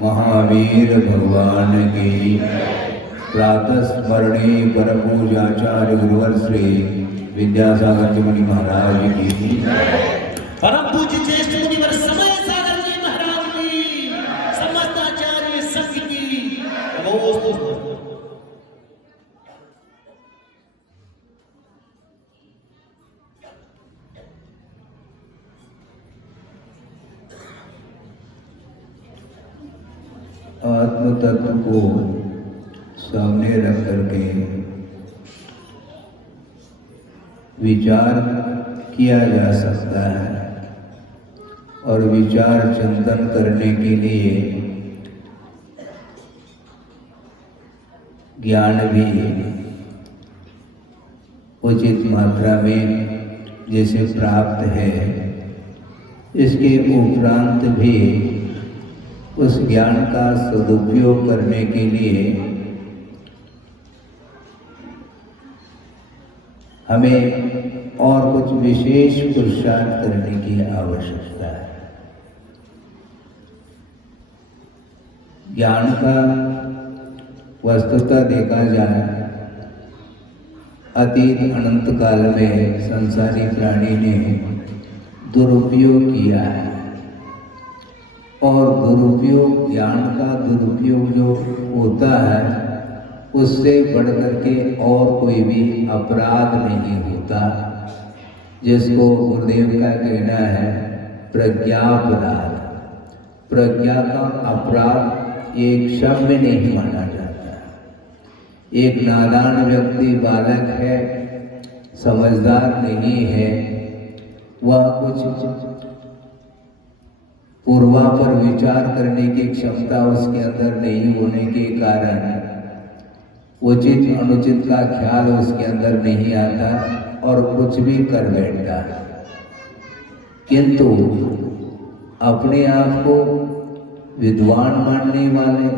महावीर भगवान की। प्रातः स्मरणी परम पूजाचार्य गुरुवर श्री विद्यासागर जी मुनि महाराज की। परम पूज्य ज्येष्ठ मुनिवर समय सागर जी महाराज की, समस्त आचार्य संघ की नमोस्तुते। आत्म तत्व को सामने रख करके विचार किया जा सकता है और विचार चिंतन करने के लिए ज्ञान भी उचित मात्रा में जैसे प्राप्त है, इसके उपरांत भी उस ज्ञान का सदुपयोग करने के लिए हमें और कुछ विशेष पुरुषार्थ करने की आवश्यकता है। ज्ञान का वस्तुतः देखा जाए अतीत अनंत काल में संसारी प्राणी ने दुरुपयोग किया है और दुरुपयोग, ज्ञान का दुरुपयोग जो होता है उससे बढ़ करके और कोई भी अपराध नहीं होता, जिसको गुरुदेव का कहना है प्रज्ञापराध। प्रज्ञा का अपराध एक शब्द में नहीं माना जाता। एक नादान व्यक्ति, बालक है, समझदार नहीं है, वह कुछ पूर्वापर विचार करने की क्षमता उसके अंदर नहीं होने के कारण उचित अनुचित का ख्याल उसके अंदर नहीं आता और कुछ भी कर बैठता है। किंतु अपने आप को विद्वान मानने वाले,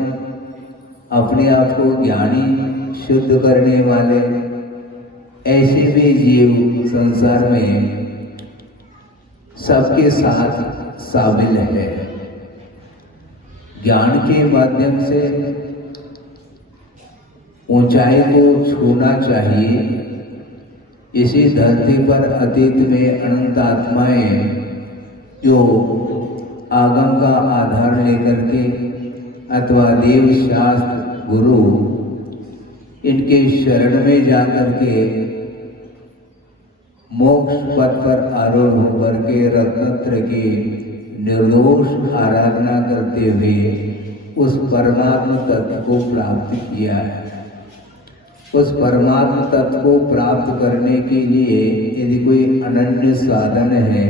अपने आप को ज्ञानी शुद्ध करने वाले ऐसे भी जीव संसार में सबके साथ शामिल है। ज्ञान के माध्यम से ऊंचाई को छूना चाहिए। इसी धरती पर अतीत में अनंत आत्माएं जो आगम का आधार लेकर के अथवा देव शास्त्र गुरु इनके शरण में जाकर के मोक्ष पथ पर आरूढ़ होकर के रत्नत्र की निर्दोष आराधना करते हुए उस परमात्म तत्व को प्राप्त किया है। उस परमात्म तत्व को प्राप्त करने के लिए यदि कोई अनन्य साधन है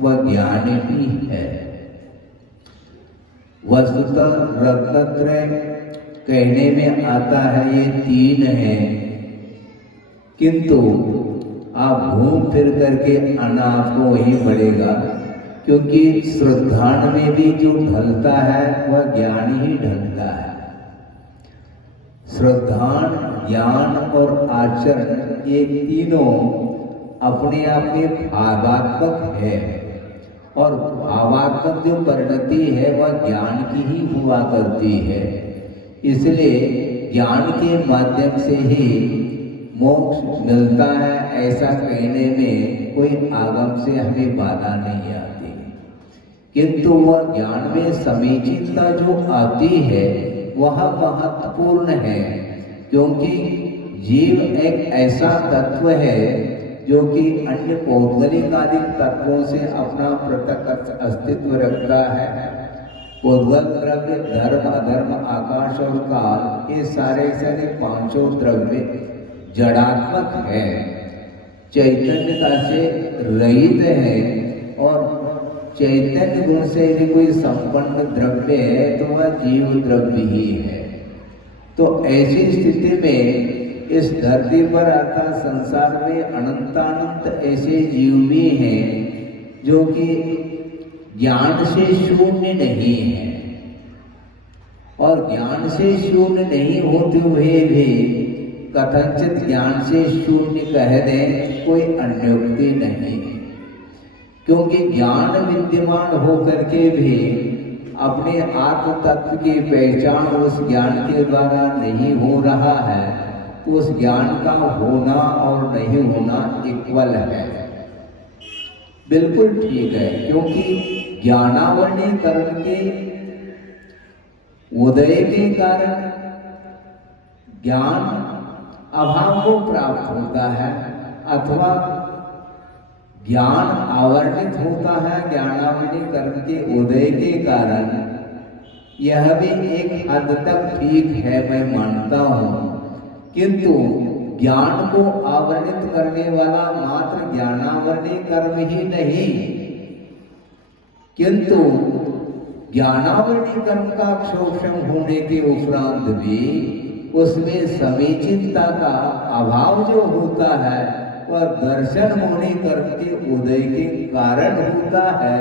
वह ज्ञान ही है। वस्तुतः रत्नत्रय कहने में आता है ये तीन है, किंतु आप घूम फिर करके आना आपको वही पड़ेगा, क्योंकि श्रद्धान में भी जो ढलता है वह ज्ञान ही ढलता है। श्रद्धान, ज्ञान और आचरण ये तीनों अपने आप में भावात्मक है और भावात्मक जो परिणति है वह ज्ञान की ही हुआ करती है। इसलिए ज्ञान के माध्यम से ही मोक्ष मिलता है, ऐसा कहने में कोई आगम से हमें बाधा नहीं आती। किंतु वह ज्ञान में समीचीनता जो आती है वह महत्वपूर्ण है, क्योंकि जीव एक ऐसा तत्व है जो कि अन्य पौद्गलिक आदि तत्वों से अपना पृथक अस्तित्व रखता है। पौद्गल द्रव्य, धर्म, अधर्म, आकाश और काल ये सारे पांचों द्रव्य जड़ात्मक है, चैतन्यता से रहित है और चैतन्य गुण से यदि कोई संपन्न द्रव्य है तो वह जीव द्रव्य ही है। तो ऐसी स्थिति में इस धरती पर अर्थात संसार में अनंतानंत ऐसे जीव भी हैं जो कि ज्ञान से शून्य नहीं है, और ज्ञान से शून्य नहीं होते हुए भी कथनचित ज्ञान से शून्य कह दें कोई अन्योक्ति नहीं है, क्योंकि ज्ञान विद्यमान होकर के भी अपने आत्म तत्व की पहचान उस ज्ञान के द्वारा नहीं हो रहा है, तो उस ज्ञान का होना और नहीं होना इक्वल है। बिल्कुल ठीक है, क्योंकि ज्ञानावरणीकरण के उदय के कारण ज्ञान अभाव को प्राप्त होता है, अथवा ज्ञान आवर्णित होता है ज्ञानावरणीकरण के उदय के कारण। यह भी एक हद तक ठीक है, मैं मानता हूँ, किंतु ज्ञान को आवरणित करने वाला मात्र ज्ञानावरणीकरण ही नहीं, किंतु ज्ञानावरणीकरण का क्षोभन होने के उपरांत भी उसमें समीचीनता का अभाव जो होता है वह दर्शन मुनिकरण के उदय के कारण होता है।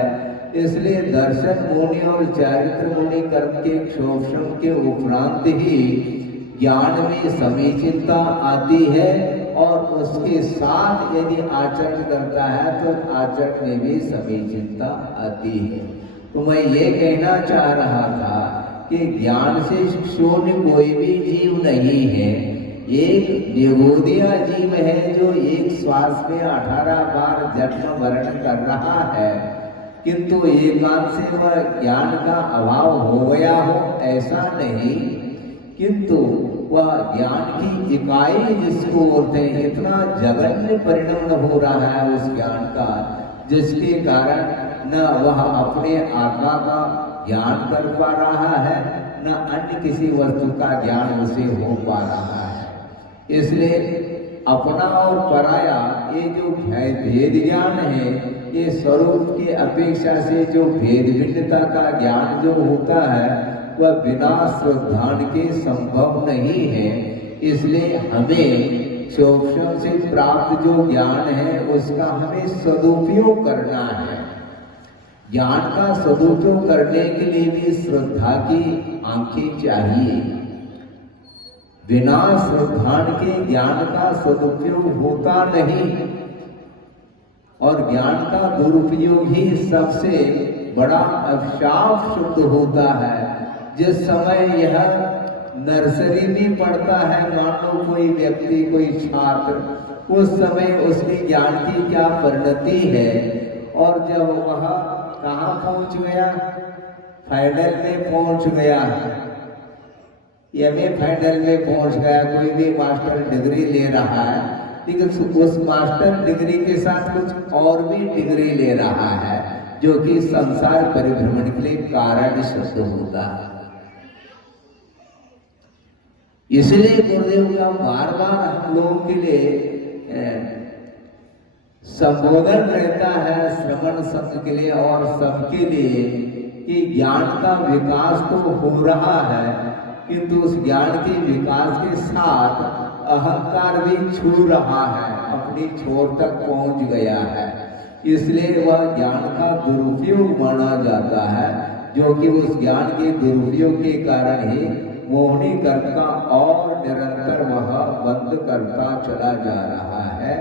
इसलिए दर्शन मुनि और चारित्र मुनिकरण के क्षोभन के उपरांत ही ज्ञान में समीचीनता आती है, और उसके साथ यदि आचरण करता है तो आचरण में भी समीचीनता आती है। तो मैं ये कहना चाह रहा था कि ज्ञान से शून्य कोई भी जीव नहीं है। एक निगोदिया जीव है जो एक श्वास में 18 बार जन्म वर्ण कर रहा है, किंतु एकांत से वह ज्ञान का अभाव हो गया हो ऐसा नहीं, किंतु वह ज्ञान की इकाई जिसको बोलते हैं इतना जघन्य परिणाम हो रहा है उस ज्ञान का, जिसके कारण न वह अपने आत्मा का ज्ञान कर पा रहा है, न अन्य किसी वस्तु का ज्ञान उसे हो पा रहा है। इसलिए अपना और पराया ये जो भेद ज्ञान है, ये स्वरूप की अपेक्षा से जो भेद भिन्नता का ज्ञान जो होता है वह बिना श्रद्धान के संभव नहीं है। इसलिए हमें सूक्ष्म से प्राप्त जो ज्ञान है उसका हमें सदुपयोग करना है। ज्ञान का सदुपयोग करने के लिए भी श्रद्धा की आंखें चाहिए। बिना श्रद्धान के ज्ञान का सदुपयोग होता नहीं, और ज्ञान का दुरुपयोग ही सबसे बड़ा अभिशाप शुद्ध होता है। जिस समय यह नर्सरी में पढ़ता है, मान लो कोई व्यक्ति कोई छात्र, उस समय उसके ज्ञान की क्या परिणति है, और जब वह कहाँ पहुंच गया, फाइनल में पहुंच गया, एमए फाइनल में पहुंच गया, कोई भी मास्टर डिग्री ले रहा है, लेकिन उस मास्टर डिग्री के साथ कुछ और भी डिग्री ले रहा है जो कि संसार परिभ्रमण के लिए कारण सिद्ध होता है। इसलिए गुरुदेव का बार बार हम लोगों के लिए संबोधन रहता है श्रवण संघ के लिए और सबके लिए कि ज्ञान का विकास तो हो रहा है, किंतु उस ज्ञान के विकास के साथ अहंकार भी छू रहा है, अपनी छोर तक पहुंच गया है। इसलिए वह ज्ञान का दुरुपयोग माना जाता है, जो कि उस ज्ञान के दुरुपयोग के कारण ही मोहनीकरण का और निरंतर वह बंद करता चला जा रहा है।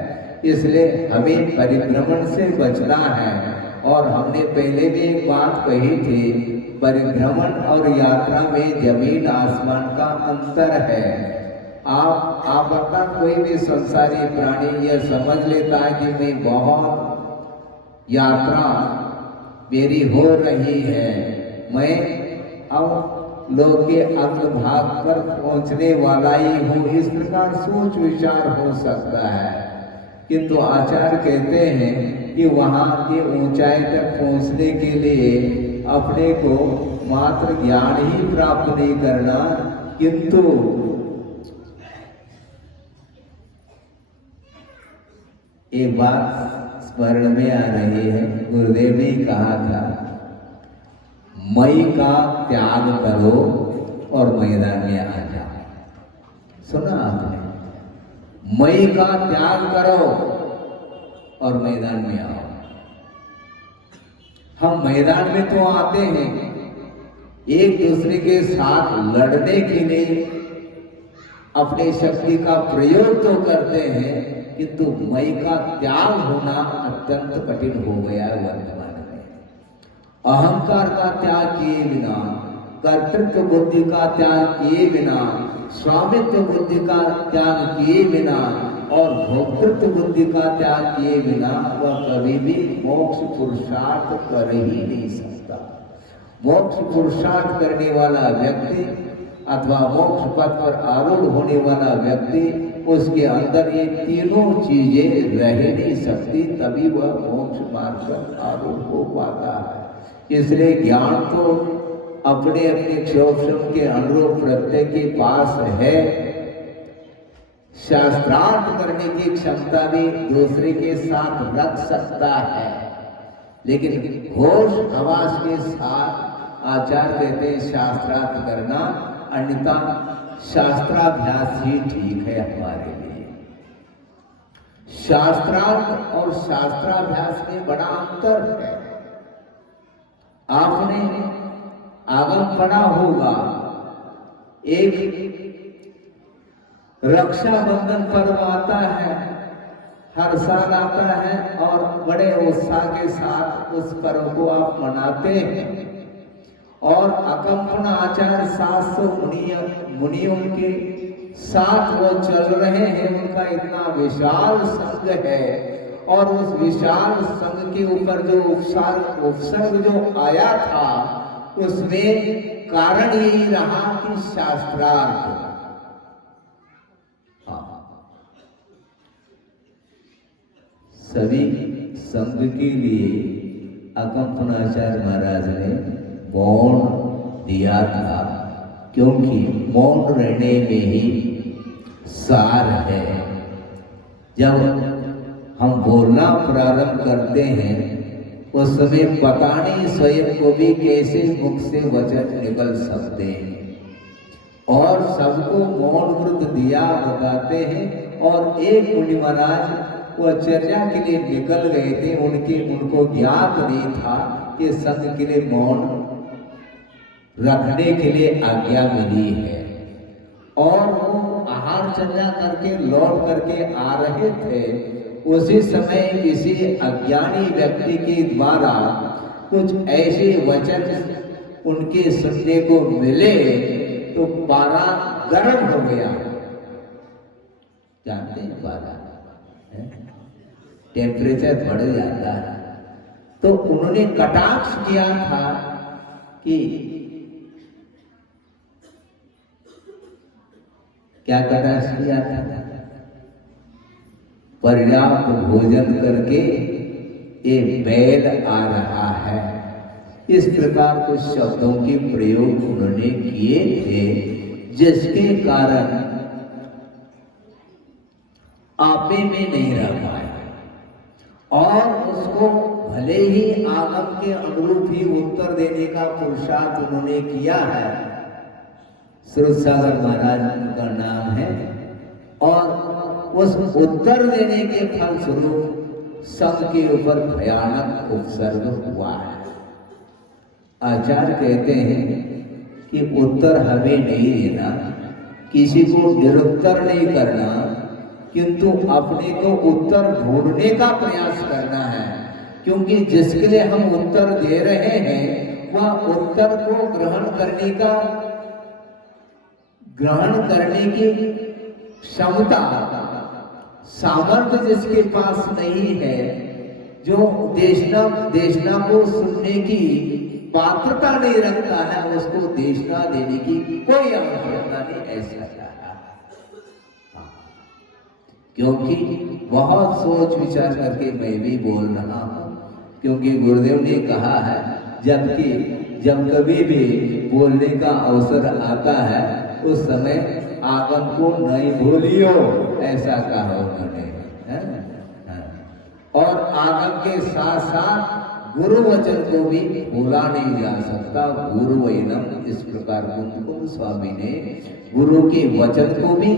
इसलिए हमें परिभ्रमण से बचना है। और हमने पहले भी एक बात कही थी, परिभ्रमण और यात्रा में जमीन आसमान का अंतर है। आप अपना कोई भी संसारी प्राणी यह समझ लेता है कि मैं बहुत यात्रा मेरी हो रही है, मैं अब लोग के अग्रभाग पर पहुंचने वाला ही हूँ, इस प्रकार सोच विचार हो सकता है। किंतु आचार्य कहते हैं कि वहां के ऊंचाई तक पहुंचने के लिए अपने को मात्र ज्ञान ही प्राप्त नहीं करना, किंतु एक बात स्मरण में आ रही है, गुरुदेव ने कहा था, मई का त्याग करो और मैदान में आ जाओ। सुना आपने? मई का त्याग करो और मैदान में आओ। हम मैदान में तो आते हैं, एक दूसरे के साथ लड़ने के लिए अपनी शक्ति का प्रयोग तो करते हैं, किंतु मई का त्याग होना अत्यंत कठिन हो गया है वर्तमान में। अहंकार का त्याग किए बिना, कर्तृत्व बुद्धि का त्याग किए बिना, स्वामित्व बुद्धि का त्याग किए बिना और भोक्तृत्व बुद्धि का त्याग किए बिना वह कभी भी मोक्ष पुरुषार्थ कर ही नहीं सकता। मोक्ष पुरुषार्थ करने वाला व्यक्ति अथवा मोक्ष पथ पर आरूढ़ होने वाला व्यक्ति, उसके अंदर ये तीनों चीजें रह नहीं सकती, तभी वह मोक्ष मार्ग पर आरूढ़ हो पाता है। इसलिए ज्ञान तो अपने अपने क्षोभम के अनुरूप प्रत्येक के पास है। शास्त्रार्थ करने की क्षमता भी दूसरे के साथ रख सकता है, लेकिन होश हवास के साथ आचार्य कहते हैं शास्त्रार्थ करना, अन्यथा शास्त्राभ्यास ही ठीक है हमारे लिए। शास्त्रार्थ और शास्त्राभ्यास में बड़ा अंतर है। आपने आगम पढ़ा होगा, एक रक्षाबंधन पर्व आता है, हर साल आता है और बड़े उत्साह के साथ उस पर्व को आप मनाते हैं। और अकंपन आचार्य 700 मुनियों के साथ वो चल रहे हैं, उनका इतना विशाल संघ है और उस विशाल संघ के ऊपर जो उपसर्ग जो आया था, उसमें कारण यही रहा कि शास्त्रार्थ। सभी संघ के लिए अकंपनाचार्य महाराज ने मौन दिया था, क्योंकि मौन रहने में ही सार है। जब हम बोलना प्रारंभ करते हैं उस समय पता नहीं स्वयं को भी कैसे मुख से वचन निकल सकते हैं, और सबको मौन व्रत दिया बताते हैं। और एक मुनि महाराज वो चर्चा के लिए निकल गए थे, उनको ज्ञात नहीं था कि संघ के लिए मौन रखने के लिए आज्ञा मिली है, और वो आहार चर्चा करके लौट करके आ रहे थे। उसी समय किसी अज्ञानी व्यक्ति के द्वारा कुछ ऐसे वचन उनके सुनने को मिले तो पारा गर्म हो गया। जानते हैं पारा टेम्परेचर बढ़ जाता है। तो उन्होंने कटाक्ष किया था कि क्या कटाक्ष किया था? पर्याप्त भोजन करके एक बैल आ रहा है, इस प्रकार कुछ शब्दों के प्रयोग उन्होंने किए थे, जिसके कारण आपे में नहीं रह पाए और उसको भले ही आगम के अनुरूप ही उत्तर देने का पुरुषार्थ उन्होंने किया है। सुरसागर महाराज उनका नाम है, और उस उत्तर देने के फलस्वरूप सबके ऊपर भयानक उपसर्ग हुआ है। आचार्य कहते हैं कि उत्तर हमें नहीं देना, किसी को निरुत्तर नहीं करना, किंतु अपने को उत्तर ढूंढने का प्रयास करना है, क्योंकि जिसके लिए हम उत्तर दे रहे हैं वह उत्तर को ग्रहण करने की क्षमता, सामर्थ्य जिसके पास नहीं है, जो देशना को सुनने की पात्रता नहीं रखता है, उसको देशना देने की कोई आवश्यकता नहीं, ऐसा कहा। क्योंकि बहुत सोच विचार करके मैं भी बोल रहा हूं, क्योंकि गुरुदेव ने कहा है जब कभी भी बोलने का अवसर आता है उस समय आगम को नहीं भूलियो, ऐसा कहा उन्होंने। और आगम के साथ साथ गुरु वचन को भी भूला नहीं जा सकता। गुरु वैनम, इस प्रकार कुंद स्वामी ने गुरु के वचन को भी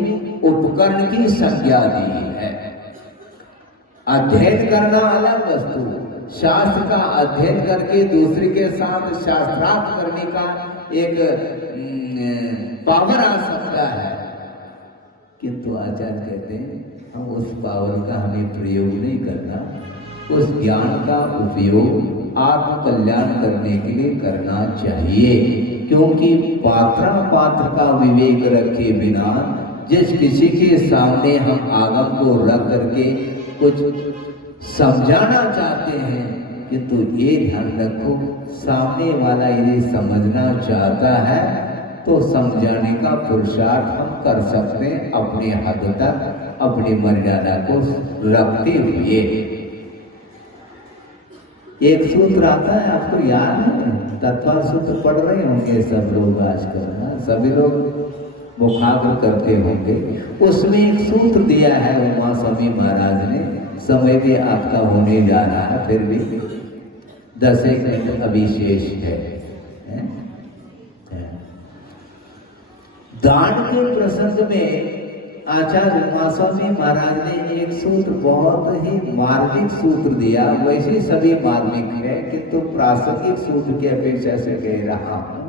उपकरण की संज्ञा दी है। अध्ययन करना अलग वस्तु, शास्त्र का अध्ययन करके दूसरे के साथ शास्त्रार्थ करने का एक पावर आ सकता है, किंतु आचार्य कहते हैं हम उस पावर का हमें प्रयोग नहीं करना, उस ज्ञान का उपयोग आत्म कल्याण करने के लिए करना चाहिए। क्योंकि पात्र का विवेक रखे बिना जिस किसी के सामने हम आगम को रख करके कुछ समझाना चाहते हैं कि तो ये ध्यान रखो, सामने वाला यदि समझना चाहता है तो समझाने का पुरुषार्थ हम कर सकते हैं अपने हद तक, अपनी मर्यादा को रखते हुए। एक सूत्र आता है, आपको याद है? तत्व सूत्र पढ़ रहे होंगे सब लोग आजकल, सभी लोग मुखाग्र करते होंगे। उसमें एक सूत्र दिया है उमा स्वामी महाराज ने, समय भी आपका होने जा रहा है, फिर भी 10 मिनट अभी शेष है। दान के प्रसंग में आचार्य उमा स्वामी महाराज ने एक सूत्र, बहुत ही मार्मिक सूत्र दिया। वैसे सभी मार्मिक है किंतु प्रासंगिक सूत्र की अपेक्षा से कह रहा हूं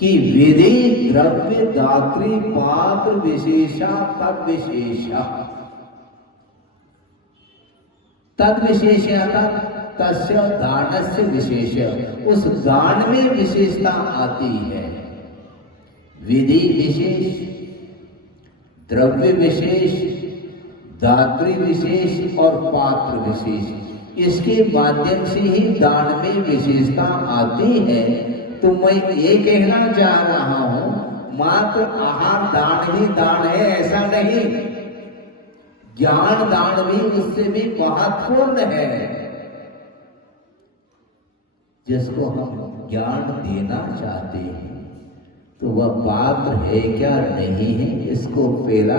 कि विधि द्रव्य दात्री पात्र विशेषा तद विशेषा, तद विशेषता तस्य दानस्य विशेष, उस दान में विशेषता आती है। विधि विशेष, द्रव्य विशेष, दात्री विशेष और पात्र विशेष, इसके माध्यम से ही दान में विशेषता आती है। तो मैं ये कहना चाह रहा हूं, मात्र आहार दान ही दान है ऐसा नहीं, ज्ञान दान भी उससे भी महत्वपूर्ण है। जिसको हम ज्ञान देना चाहते हैं तो वह पात्र है क्या नहीं है, इसको पहला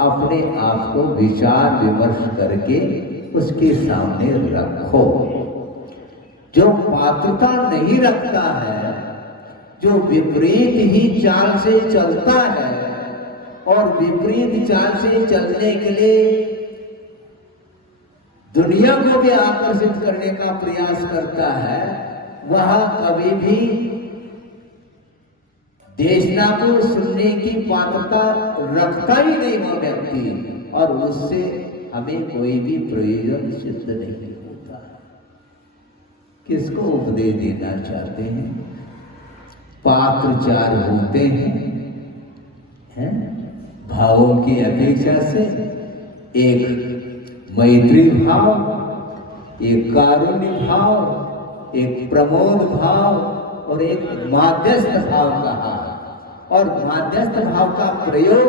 अपने आप को विचार विमर्श करके उसके सामने रखो। जो पात्रता नहीं रखता है, जो विपरीत ही चाल से चलता है और विपरीत चाल से चलने के लिए दुनिया को भी आकर्षित करने का प्रयास करता है, वह कभी भी देशना को सुनने की पात्रता रखता ही नहीं वह व्यक्ति, और उससे हमें कोई भी प्रयोजन सिद्ध नहीं होता। किसको उपदेश देना चाहते हैं? पात्र 4 होते हैं भावों की अपेक्षा से, एक मैत्री भाव, एक कारुण्य भाव, एक प्रमोद भाव और एक माध्यस्थ भाव कहा। और माध्यस्थ भाव का प्रयोग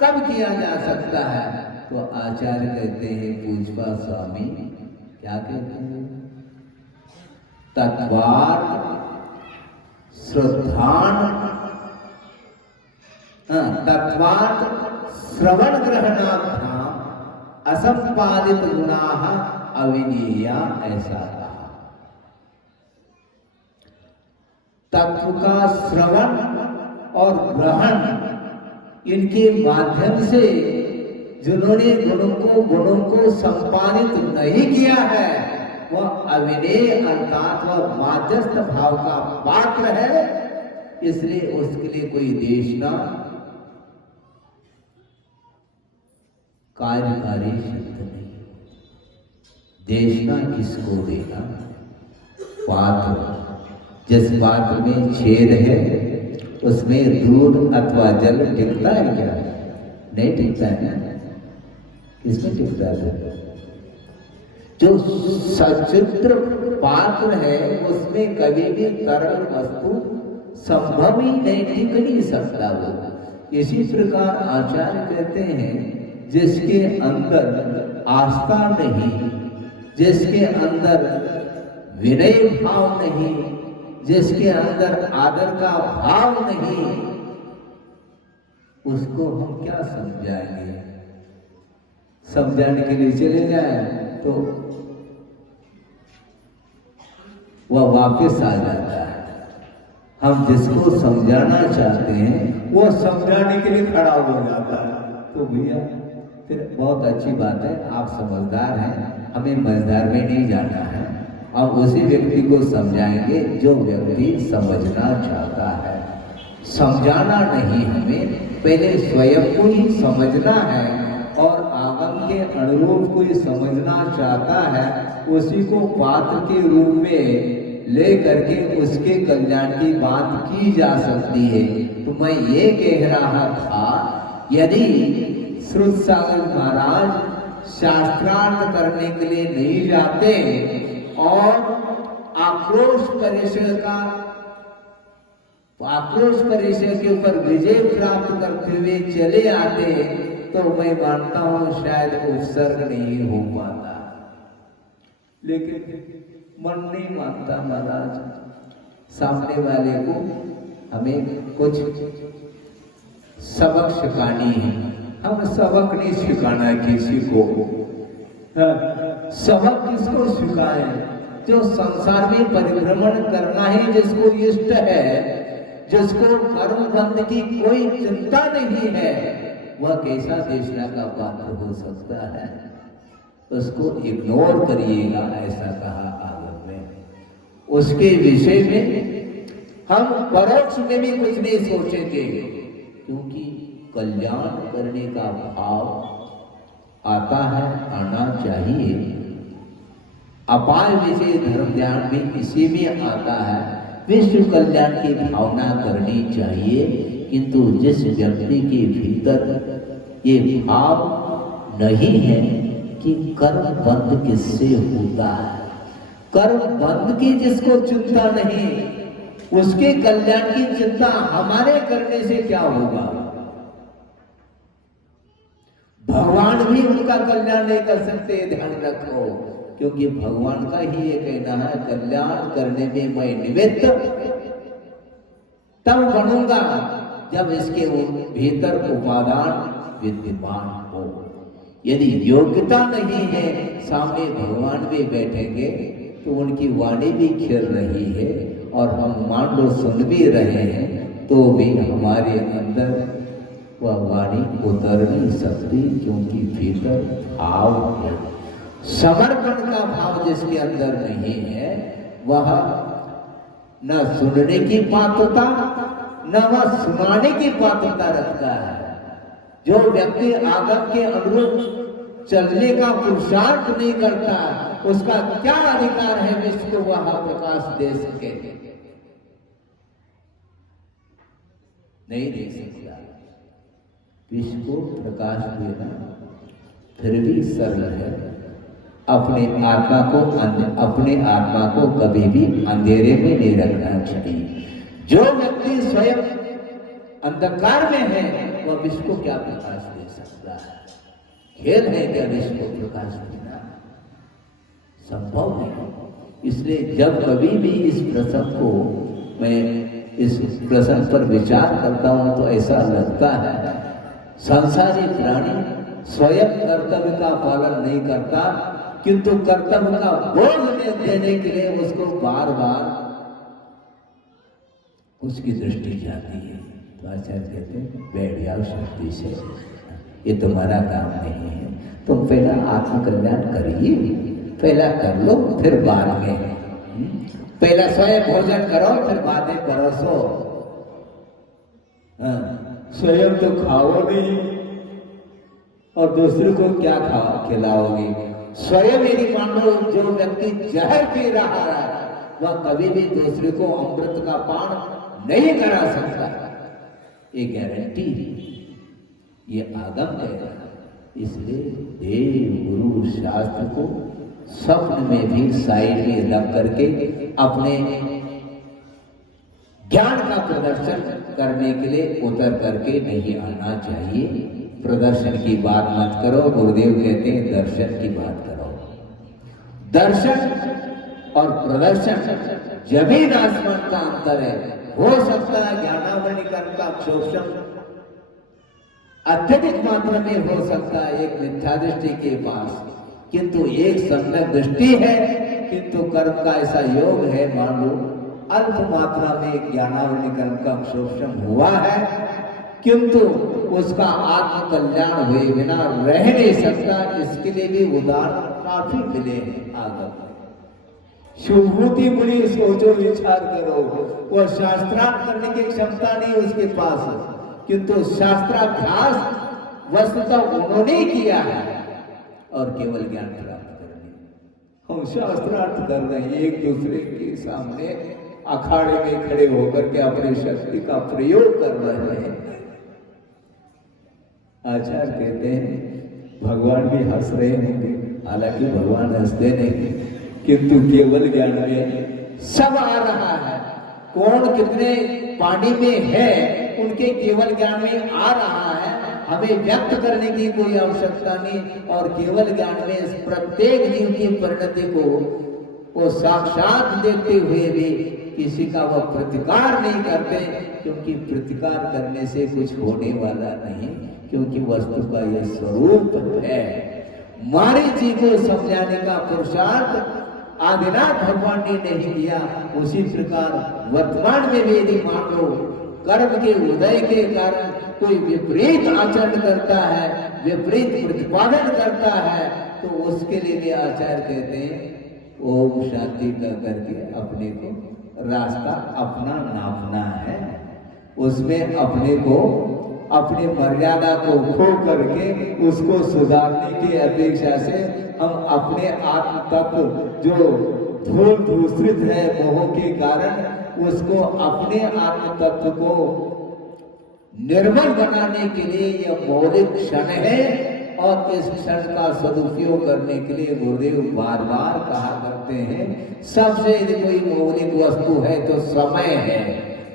कब किया जा सकता है? तो आचार्य कहते हैं, पूज्यपाद स्वामी क्या कहते हैं? तत्वार्थ श्रद्धान, तत्वार्थ श्रवण ग्रहणाभ्याम असंपादित गुणाः अविनीया, ऐसा कहा। तत्व का श्रवण और ग्रहण, इनके माध्यम से जिन्होंने गुणों को संपादित नहीं किया है वह अविनेय अर्थात वह माध्यस्थ भाव का पात्र है। इसलिए उसके लिए कोई देशना कार्यकारी सिद्ध नहीं। देशना किसको देना? पात्र, जिस पात्र में छेद है उसमें दूध अथवा जल टिकता है क्या? नहीं टिकता है। किसमें टिकता है? जो सचित्र पात्र है उसमें कभी भी तरल वस्तु संभव ही नहीं, टिक नहीं सकता वो। इसी प्रकार आचार्य कहते हैं, जिसके अंदर आस्था नहीं, जिसके अंदर विनय भाव नहीं, जिसके अंदर आदर का भाव नहीं, उसको हम क्या समझाएंगे? समझाने के लिए चले जाए तो वह वापस आ जाता है। हम जिसको समझाना चाहते हैं वो समझाने के लिए खड़ा हो जाता है। तो भैया फिर बहुत अच्छी बात है, आप समझदार हैं, हमें मझदार में नहीं जाना है। अब उसी व्यक्ति को समझाएंगे जो व्यक्ति समझना चाहता है। समझाना नहीं, हमें पहले स्वयं को ही समझना है और आगम के अनुरूप कोई समझना चाहता है, उसी को पात्र के रूप में ले करके उसके कल्याण की बात की जा सकती है। तो मैं ये कह रहा था, यदि श्रुतसागर महाराज शास्त्रार्थ करने के लिए नहीं जाते और आक्रोश परिषद के ऊपर विजय प्राप्त करते हुए चले आते, तो मैं मानता हूं शायद उपसर्ग नहीं हो पाता। लेकिन मन नहीं मानता महाराज, सामने वाले को हमें कुछ सबक सिखानी है। हम सबक नहीं सिखाना किसी को, सबक किसको सिखाए? जो संसार में परिभ्रमण करना है, जिसको इष्ट है, जिसको कर्म बंध की कोई चिंता नहीं है, वह कैसा देशना का पात्र हो सकता है? उसको इग्नोर करिएगा, ऐसा कहा आगम में। उसके विषय में हम परोक्ष में भी कुछ नहीं सोचेंगे, क्योंकि कल्याण करने का भाव आता है, आना चाहिए। अपाय विषय धर्म ध्यान भी इसी में आता है, विश्व कल्याण की भावना करनी चाहिए। किंतु जिस व्यक्ति के भीतर ये भाव नहीं है कि कर्म बंध किससे होता है, कर्म बंध की जिसको चिंता नहीं, उसके कल्याण की चिंता हमारे करने से क्या होगा? भगवान भी उनका कल्याण नहीं कर सकते, ध्यान रखो, क्योंकि भगवान का ही ये कहना है, कल्याण करने में मैं निमित्त तब बनूंगा जब इसके भीतर उपादान विद्यमान हो। यदि योग्यता नहीं है, सामने भगवान भी बैठेंगे तो उनकी वाणी भी खिल रही है और हम मान लो सुन भी रहे हैं, तो भी हमारे अंदर वह वाणी उतर नहीं सकती, क्योंकि भीतर भाव है। समर्पण का भाव जिसके अंदर नहीं है, वह न सुनने की पात्रता न वह सुनाने की पात्रता रखता है। जो व्यक्ति आगम के अनुरूप चलने का पुरुषार्थ नहीं करता, उसका क्या अधिकार है विश्व को वह प्रकाश दे सके? नहीं दे सकता। विश्व को प्रकाश देना फिर भी सरल है। अपने आत्मा को कभी भी अंधेरे में नहीं रखना चाहिए। जो व्यक्ति स्वयं अंधकार में है, वह विश्व को क्या प्रकाश दे सकता है? खेल है क्या विश्व को प्रकाश देना? संभव नहीं। इसलिए जब कभी भी इस प्रसंग को मैं इस प्रसंग पर विचार करता हूं, तो ऐसा लगता है संसारी प्राणी स्वयं कर्तव्य का पालन नहीं करता, किंतु कर्तव्य का बोझ देने के लिए उसको बार बार उसकी दृष्टि जाती है। तो आचार्य कहते हैं, बैठ जाओ शक्ति से, ये तुम्हारा काम नहीं है, तुम पहला आत्मकल्याण करिए, पहला कर लो, फिर बाद में। पहला स्वयं भोजन करो, फिर बाद में परोसो। स्वयं तो खाओ नहीं और दूसरे को क्या खिलाओगे? स्वयं यदि मान लो जो व्यक्ति जहर पी रहा है, वह कभी भी दूसरे को अमृत का पान नहीं करा सकता। ये गारंटी, ये आगम है। इसलिए देव गुरु शास्त्र को स्वप्न में भी साइड में रख करके अपने ज्ञान का प्रदर्शन करने के लिए उतर करके नहीं आना चाहिए। प्रदर्शन की बात मत करो, गुरुदेव कहते हैं दर्शन की बात करो। दर्शन और प्रदर्शन जमीन आसमान का अंतर है। हो सकता है ज्ञानावरणी कर्म का अक्षोषण अत्यधिक मात्रा में हो सकता है एक मिथ्या दृष्टि के पास, किंतु एक सम्यक दृष्टि है, किंतु कर्म का ऐसा योग है, मान लो अल्प मात्रा में ज्ञानावरणी कर्म का अक्षोषण हुआ है, किंतु उसका आत्म कल्याण हुए बिना रह नहीं सकता। इसके लिए भी उदाहरण काफी मिले हैं आगम। शुभूति मुनि सोचो विचार करो, वह शास्त्रार्थ करने की क्षमता नहीं उसके पास, किंतु शास्त्राभ्यास वस्तुतः उन्होंने किया है और केवल ज्ञान प्राप्त करने। हम शास्त्रार्थ कर रहे हैं, एक दूसरे के सामने अखाड़े में खड़े होकर के अपनी शक्ति का प्रयोग कर रहे हैं। आचार्य कहते हैं भगवान भी हंस रहे होंगे, हालांकि भगवान हंसते नहीं, किंतु केवल ज्ञान में सब आ रहा है। कौन कितने पानी में है उनके केवल ज्ञान में आ रहा है, हमें व्यक्त करने की कोई आवश्यकता नहीं। और केवल ज्ञान में प्रत्येक जीव की परिणति को वो साक्षात देखते हुए भी किसी का वह प्रतिकार नहीं करते, क्योंकि प्रतिकार करने से कुछ होने वाला नहीं, क्योंकि वस्तु का यह स्वरूप है। मारे जी को समझाने का पुरुषार्थ आदिनाथ भगवान ने नहीं किया। उसी प्रकार वर्तमान में भी यदि मान लो कर्म के उदय के कारण कोई विपरीत आचरण करता है, विपरीत प्रतिपादन करता है, तो उसके लिए भी आचार्य कहते हैं ओम शांति का करके अपने को रास्ता अपना नापना है। उसमें अपने को अपनी मर्यादा को खो करके उसको सुधारने की अपेक्षा से हम अपने आत्म तत्व जो धूल दूषित है मोह के कारण, उसको अपने आत्म तत्व को निर्मल बनाने के लिए यह मौलिक क्षण है। और इस क्षण का सदुपयोग करने के लिए गुरुदेव बार बार कहा करते हैं, सबसे यदि कोई मौलिक वस्तु है तो समय है।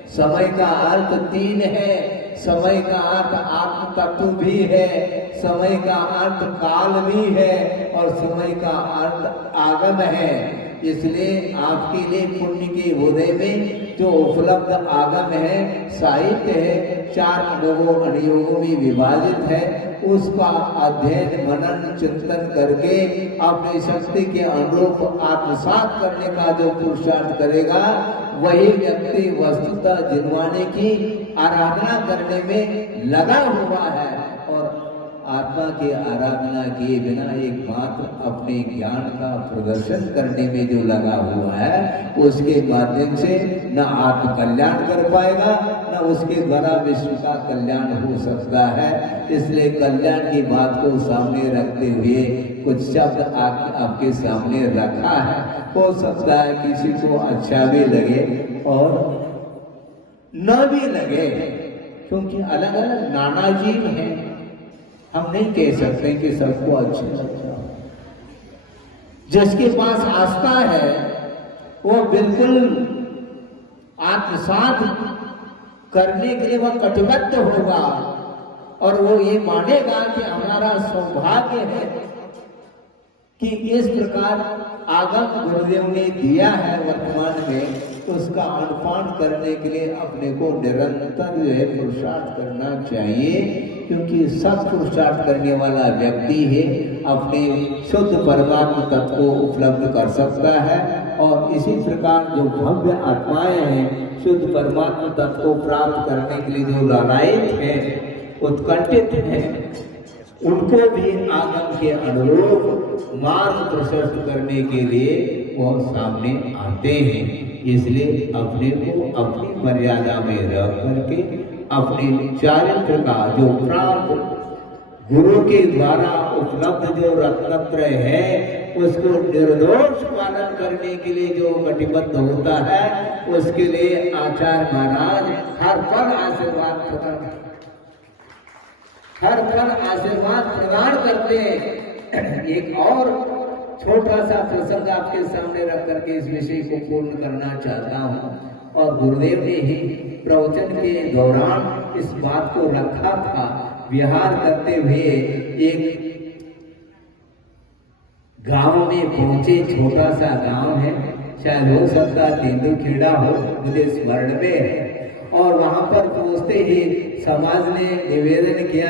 समय का अर्थ 3 है। समय का अर्थ आत्म तत्व भी है, समय का अर्थ काल भी है, और समय का अर्थ आगम है। इसलिए आपके लिए पुण्य के हृदय में जो उपलब्ध आगम है, साहित्य है, 4 अनुभवों अनुयोगों में विभाजित है, उसका अध्ययन मनन चिंतन करके अपनी शक्ति के अनुरूप आत्मसात करने का जो पुरुषार्थ करेगा, वही व्यक्ति वस्तुतः जिनवाने की आराधना करने में लगा हुआ है। और आत्मा की आराधना किए बिना एकमात्र अपने ज्ञान का प्रदर्शन करने में जो लगा हुआ है, उसके माध्यम से न आत्म कल्याण कर पाएगा, न उसके द्वारा विश्व का कल्याण हो सकता है। इसलिए कल्याण की बात को सामने रखते हुए कुछ शब्द आपके सामने रखा है। हो सकता है किसी को अच्छा भी लगे और न भी लगे, क्योंकि अलग अलग नाना जीव हैं। हम नहीं कह सकते कि सबको अच्छा लगता है। जिसके पास आस्था है वो बिल्कुल आत्मसात करने के लिए वह कटिबद्ध होगा, और वो ये मानेगा कि हमारा सौभाग्य है कि इस प्रकार आगम गुरुदेव ने दिया है वर्तमान में, उसका अनुपान करने के लिए अपने को निरंतर जो है पुरुषार्थ करना चाहिए। क्योंकि सब पुरुषार्थ करने वाला व्यक्ति है अपने शुद्ध परमात्म तत्व को उपलब्ध कर सकता है। और इसी प्रकार जो भव्य आत्माएं हैं शुद्ध परमात्म तत्व को प्राप्त करने के लिए जो लालायित है, उत्कंठित है, उनको भी आगम के अनुरूप मार्ग प्रशस्त करने के लिए वो सामने आते हैं। इसलिए अपने को अपनी मर्यादा में रख करके अपने चारित्र का जो प्राप्त गुरु के द्वारा उपलब्ध जो रत्नत्र है, उसको निर्दोष पालन करने के लिए जो कटिबद्ध होता है, उसके लिए आचार्य महाराज हर पल आशीर्वाद प्रदान करते हैं। एक और छोटा सा प्रसंग आपके सामने रख करके इस विषय को पूर्ण करना चाहता हूँ। और गुरुदेव ने ही प्रवचन के दौरान इस बात को रखा था। विहार करते हुए एक गांव में पहुंचे, छोटा सा गांव है, शायद हो सकता तेंदुखेड़ा हो, मुझे स्मरण में है। और वहां पर पहुंचते ही समाज ने निवेदन किया